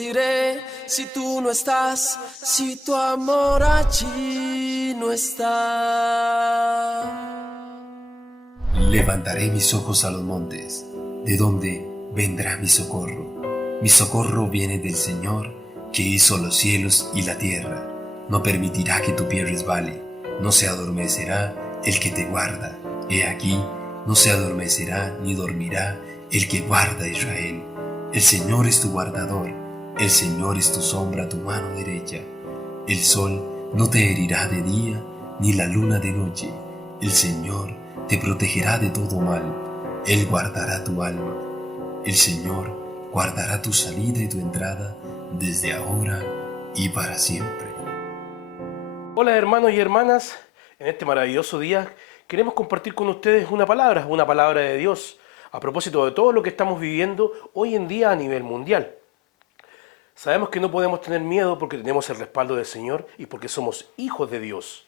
diré si tú no estás, si tu amor allí no está? Levantaré mis ojos a los montes, ¿de dónde vendrá mi socorro? Mi socorro viene del Señor, que hizo los cielos y la tierra. No permitirá que tu pie resbale, no se adormecerá el que te guarda. He aquí, no se adormecerá ni dormirá el que guarda a Israel. El Señor es tu guardador, el Señor es tu sombra a tu mano derecha. El sol no te herirá de día, ni la luna de noche. El Señor te protegerá de todo mal, Él guardará tu alma. El Señor guardará tu salida y tu entrada desde ahora y para siempre. Hola hermanos y hermanas, en este maravilloso día queremos compartir con ustedes una palabra de Dios, a propósito de todo lo que estamos viviendo hoy en día a nivel mundial. Sabemos que no podemos tener miedo porque tenemos el respaldo del Señor y porque somos hijos de Dios.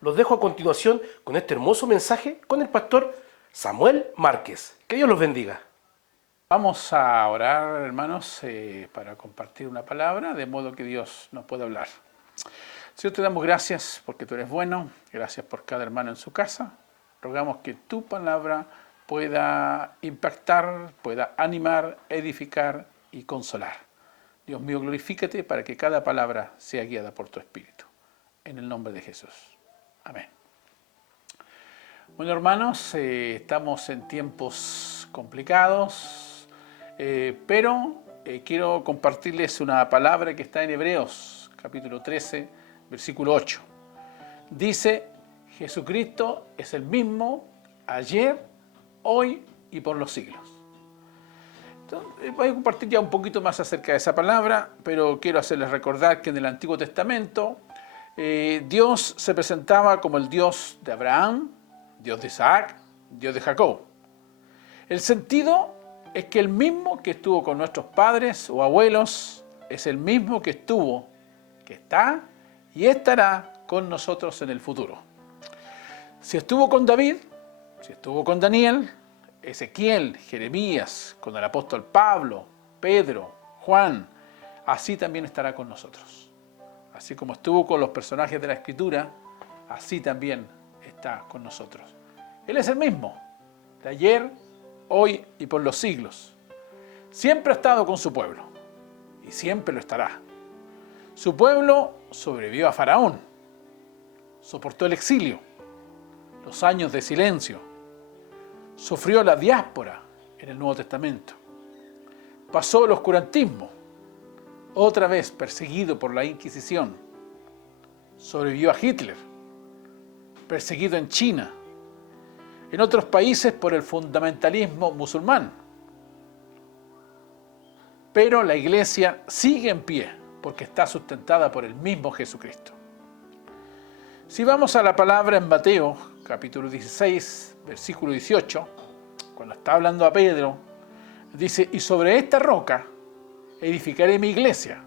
Los dejo a continuación con este hermoso mensaje con el pastor Samuel Márquez. Que Dios los bendiga. Vamos a orar, hermanos, para compartir una palabra, de modo que Dios nos pueda hablar. Señor, te damos gracias porque tú eres bueno, gracias por cada hermano en su casa. Rogamos que tu palabra pueda impactar, pueda animar, edificar y consolar. Dios mío, glorifícate para que cada palabra sea guiada por tu Espíritu. En el nombre de Jesús. Amén. Bueno, hermanos, estamos en tiempos complicados, pero quiero compartirles una palabra que está en Hebreos, capítulo 13, versículo 8. Dice, Jesucristo es el mismo ayer, hoy y por los siglos. Entonces, voy a compartir ya un poquito más acerca de esa palabra, pero quiero hacerles recordar que en el Antiguo Testamento Dios se presentaba como el Dios de Abraham, Dios de Isaac, Dios de Jacob. El sentido es que el mismo que estuvo con nuestros padres o abuelos es el mismo que estuvo, que está y estará con nosotros en el futuro. Si estuvo con David, si estuvo con Daniel, Ezequiel, Jeremías, con el apóstol Pablo, Pedro, Juan, así también estará con nosotros. Así como estuvo con los personajes de la Escritura, así también está con nosotros. Él es el mismo, de ayer, hoy y por los siglos. Siempre ha estado con su pueblo y siempre lo estará. Su pueblo sobrevivió a Faraón, soportó el exilio, los años de silencio, sufrió la diáspora en el Nuevo Testamento, pasó el oscurantismo, otra vez perseguido por la Inquisición, sobrevivió a Hitler, perseguido en China, en otros países por el fundamentalismo musulmán. Pero la iglesia sigue en pie porque está sustentada por el mismo Jesucristo. Si vamos a la palabra en Mateo, capítulo 16, versículo 18, cuando está hablando a Pedro, dice, y sobre esta roca edificaré mi iglesia,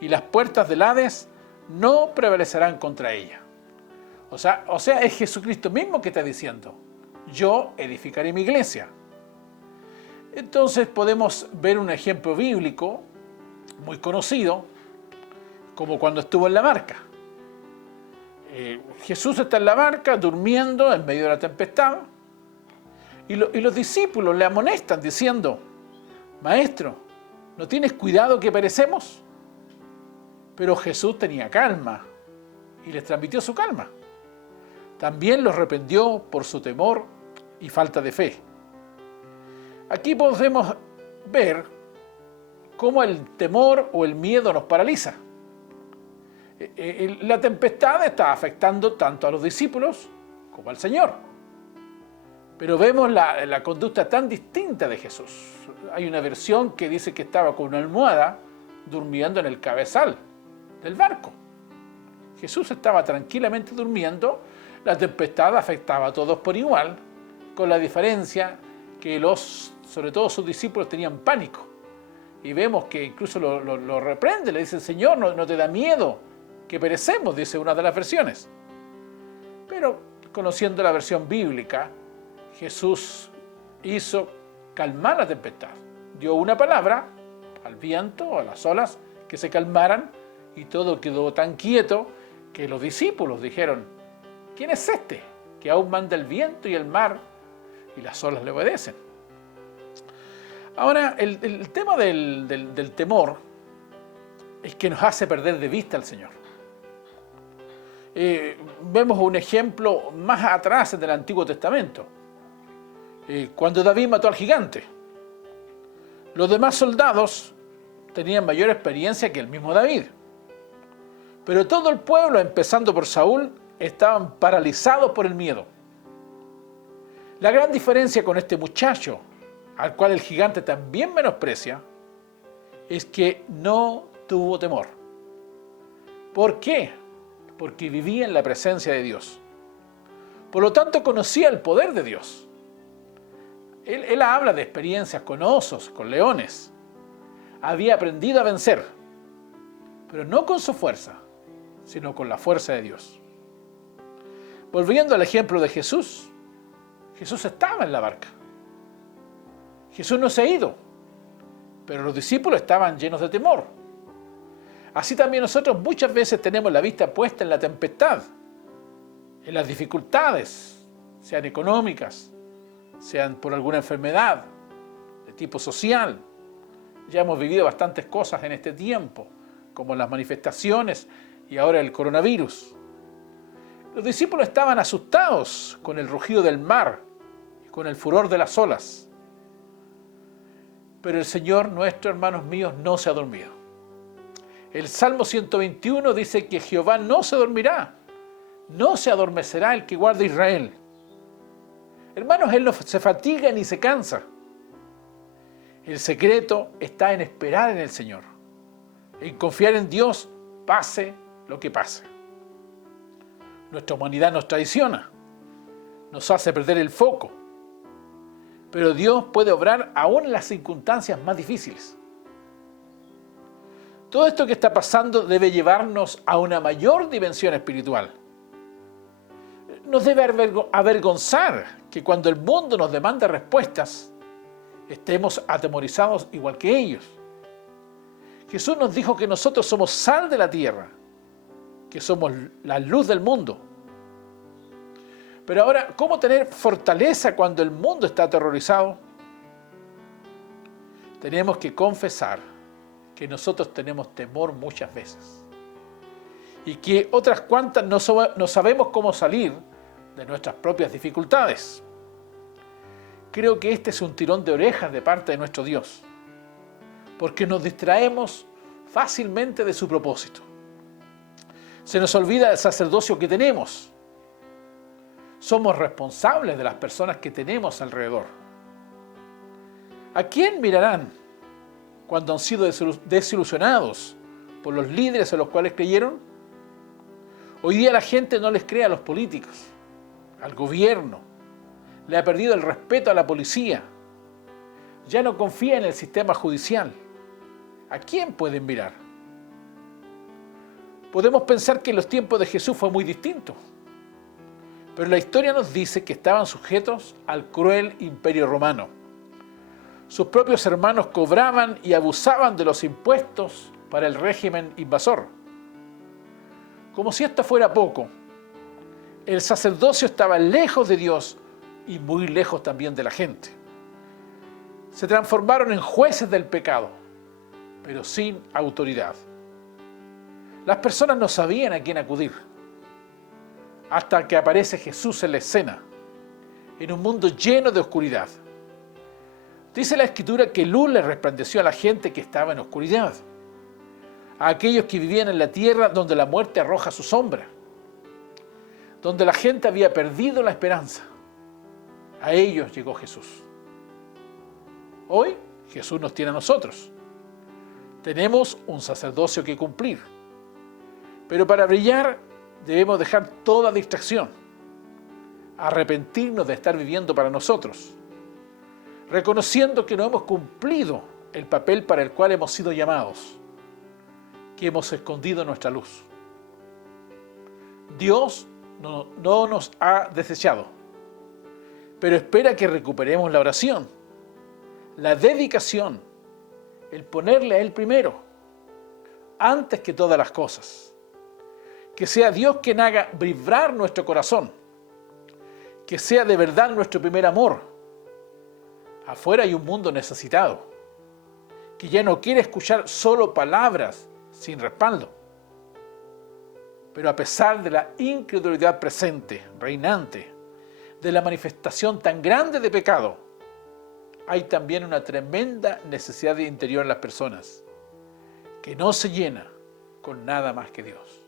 y las puertas del Hades no prevalecerán contra ella. O sea, es Jesucristo mismo que está diciendo, yo edificaré mi iglesia. Entonces podemos ver un ejemplo bíblico muy conocido, como cuando estuvo en la barca. Jesús está en la barca durmiendo en medio de la tempestad, y los discípulos le amonestan diciendo, Maestro, ¿no tienes cuidado que perecemos? Pero Jesús tenía calma y les transmitió su calma. También los reprendió por su temor y falta de fe. Aquí podemos ver cómo el temor o el miedo nos paraliza. La tempestad está afectando tanto a los discípulos como al Señor. Pero vemos la conducta tan distinta de Jesús. Hay una versión que dice que estaba con una almohada durmiendo en el cabezal del barco. Jesús estaba tranquilamente durmiendo, la tempestad afectaba a todos por igual, con la diferencia que sobre todo sus discípulos tenían pánico. Y vemos que incluso lo reprende, le dice, Señor, no te da miedo que perecemos, dice una de las versiones. Pero conociendo la versión bíblica, Jesús hizo calmar la tempestad, dio una palabra al viento, a las olas, que se calmaran, y todo quedó tan quieto que los discípulos dijeron: ¿quién es este que aún manda el viento y el mar y las olas le obedecen? Ahora, el tema del temor es que nos hace perder de vista al Señor. Vemos un ejemplo más atrás en el Antiguo Testamento, cuando David mató al gigante. Los demás soldados tenían mayor experiencia que el mismo David, pero todo el pueblo, empezando por Saúl, estaban paralizados por el miedo. La gran diferencia con este muchacho, al cual el gigante también menosprecia, es que no tuvo temor. ¿Por qué? Porque vivía en la presencia de Dios. Por lo tanto, conocía el poder de Dios. Él habla de experiencias con osos, con leones. Había aprendido a vencer, pero no con su fuerza, sino con la fuerza de Dios. Volviendo al ejemplo de Jesús, Jesús estaba en la barca. Jesús no se ha ido, pero los discípulos estaban llenos de temor. Así también nosotros muchas veces tenemos la vista puesta en la tempestad, en las dificultades, sean económicas, sean por alguna enfermedad de tipo social. Ya hemos vivido bastantes cosas en este tiempo, como las manifestaciones y ahora el coronavirus. Los discípulos estaban asustados con el rugido del mar y con el furor de las olas. Pero el Señor nuestro, hermanos míos, no se ha dormido. El Salmo 121 dice que Jehová no se dormirá, no se adormecerá el que guarda Israel. Hermanos, Él no se fatiga ni se cansa. El secreto está en esperar en el Señor, en confiar en Dios, pase lo que pase. Nuestra humanidad nos traiciona, nos hace perder el foco, pero Dios puede obrar aún en las circunstancias más difíciles. Todo esto que está pasando debe llevarnos a una mayor dimensión espiritual. Nos debe avergonzar que cuando el mundo nos demanda respuestas, estemos atemorizados igual que ellos. Jesús nos dijo que nosotros somos sal de la tierra, que somos la luz del mundo. Pero ahora, ¿cómo tener fortaleza cuando el mundo está aterrorizado? Tenemos que confesar que nosotros tenemos temor muchas veces y que otras cuantas no sabemos cómo salir de nuestras propias dificultades. Creo que este es un tirón de orejas de parte de nuestro Dios, porque nos distraemos fácilmente de su propósito. Se nos olvida el sacerdocio que tenemos. Somos responsables de las personas que tenemos alrededor. ¿A quién mirarán cuando han sido desilusionados por los líderes en los cuales creyeron? Hoy día la gente no les cree a los políticos, al gobierno, le ha perdido el respeto a la policía, ya no confía en el sistema judicial. ¿A quién pueden mirar? Podemos pensar que en los tiempos de Jesús fue muy distinto, pero la historia nos dice que estaban sujetos al cruel imperio romano. Sus propios hermanos cobraban y abusaban de los impuestos para el régimen invasor. Como si esto fuera poco, el sacerdocio estaba lejos de Dios y muy lejos también de la gente. Se transformaron en jueces del pecado, pero sin autoridad. Las personas no sabían a quién acudir, hasta que aparece Jesús en la escena, en un mundo lleno de oscuridad. Dice la Escritura que luz le resplandeció a la gente que estaba en oscuridad, a aquellos que vivían en la tierra donde la muerte arroja su sombra, donde la gente había perdido la esperanza. A ellos llegó Jesús. Hoy Jesús nos tiene a nosotros. Tenemos un sacerdocio que cumplir, pero para brillar debemos dejar toda distracción, arrepentirnos de estar viviendo para nosotros, reconociendo que no hemos cumplido el papel para el cual hemos sido llamados, que hemos escondido nuestra luz. Dios no nos ha desechado, pero espera que recuperemos la oración, la dedicación el ponerle a Él primero, antes que todas las cosas. Que sea Dios quien haga vibrar nuestro corazón, que sea de verdad nuestro primer amor. Afuera hay un mundo necesitado, que ya no quiere escuchar solo palabras sin respaldo. Pero a pesar de la incredulidad presente, reinante, de la manifestación tan grande de pecado, hay también una tremenda necesidad interior en las personas, que no se llena con nada más que Dios.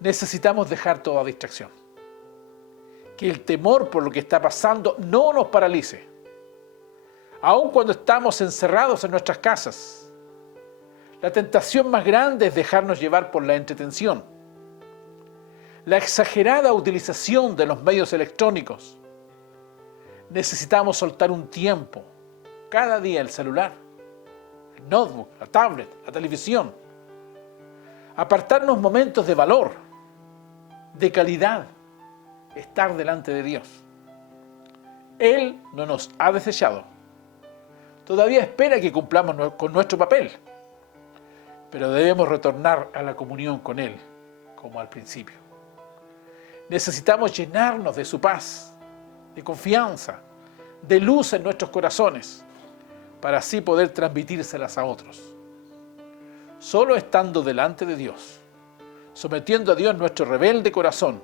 Necesitamos dejar toda distracción. Que el temor por lo que está pasando no nos paralice. Aun cuando estamos encerrados en nuestras casas, la tentación más grande es dejarnos llevar por la entretención. La exagerada utilización de los medios electrónicos. Necesitamos soltar un tiempo, cada día el celular, el notebook, la tablet, la televisión. Apartarnos momentos de valor, de calidad, estar delante de Dios. Él no nos ha desechado. Todavía espera que cumplamos con nuestro papel, pero debemos retornar a la comunión con Él, como al principio. Necesitamos llenarnos de su paz, de confianza, de luz en nuestros corazones, para así poder transmitírselas a otros. Solo estando delante de Dios, sometiendo a Dios nuestro rebelde corazón,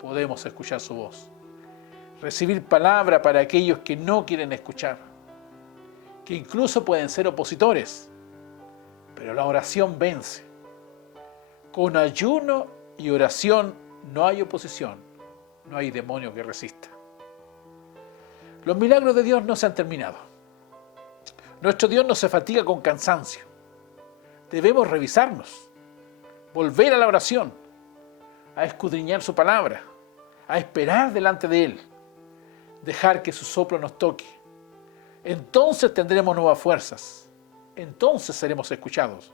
podemos escuchar su voz. Recibir palabra para aquellos que no quieren escuchar, que incluso pueden ser opositores, pero la oración vence. Con ayuno y oración no hay oposición, no hay demonio que resista. Los milagros de Dios no se han terminado. Nuestro Dios no se fatiga con cansancio. Debemos revisarnos, volver a la oración, a escudriñar su palabra, a esperar delante de Él, dejar que su soplo nos toque. Entonces tendremos nuevas fuerzas, entonces seremos escuchados,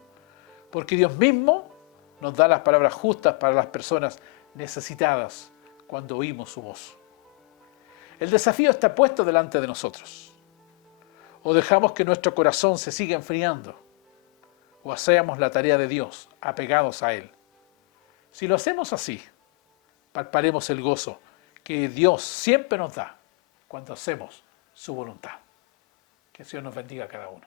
porque Dios mismo nos da las palabras justas para las personas necesitadas cuando oímos su voz. El desafío está puesto delante de nosotros. O dejamos que nuestro corazón se siga enfriando, o hacemos la tarea de Dios, apegados a Él. Si lo hacemos así, palparemos el gozo que Dios siempre nos da cuando hacemos su voluntad. Que el Señor nos bendiga a cada uno.